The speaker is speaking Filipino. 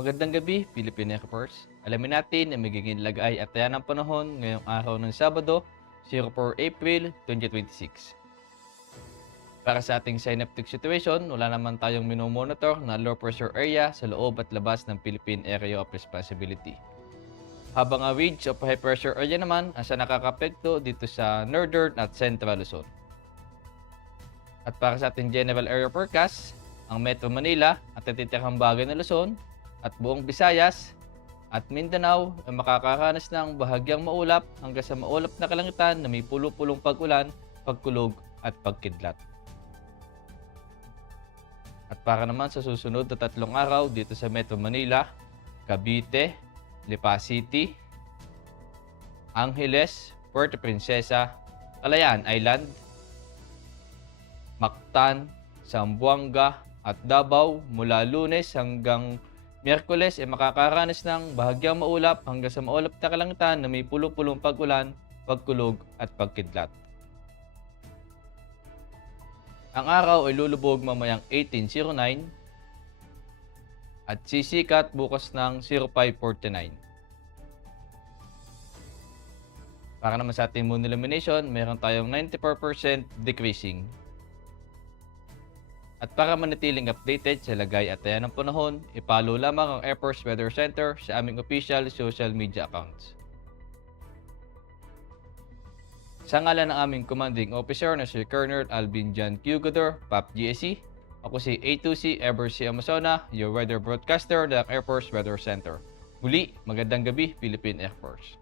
Magandang gabi, Philippine Air Force. Alamin natin ang magiging lagay at taya ng panahon ngayong araw ng Sabado, 04 April 2026. Para sa ating synaptic situation, wala naman tayong minomonitor na low pressure area sa loob at labas ng Philippine Area of Responsibility. Habang ang ridge of high pressure area naman ang sa nakakapekto dito sa Northern at Central Luzon. At para sa ating general area forecast, ang Metro Manila at natitirang bagay ng Luzon at buong Visayas at Mindanao ay makakaranas ng bahagyang maulap hanggang sa maulap na kalangitan na may pulo-pulong pag-ulan, pagkulog at pagkidlat. At para naman sa susunod na 3 araw dito sa Metro Manila, Cavite, Lipa City, Angeles, Puerto Princesa, Calayan Island, Mactan, Zamboanga at Davao mula Lunes hanggang Miyerkules ay makakaranas ng bahagyang maulap hanggang sa maulap na kalangitan na may pulo-pulong pag-ulan, pagkulog at pagkidlat. Ang araw ay lulubog mamayang 18:09 at sisikat bukas ng 05:49. Para naman sa ating moon illumination, meron tayong 94% decreasing. At para manatiling updated sa lagay at taya ng panahon, i-follow lamang ang Air Force Weather Center sa aming official social media accounts. Sa ngalan ng aming commanding officer na si Colonel Alvin John Q. Godor, PAP GSC, ako si A2C Eversea Amazona, your weather broadcaster ng Air Force Weather Center. Muli, magandang gabi, Philippine Air Force.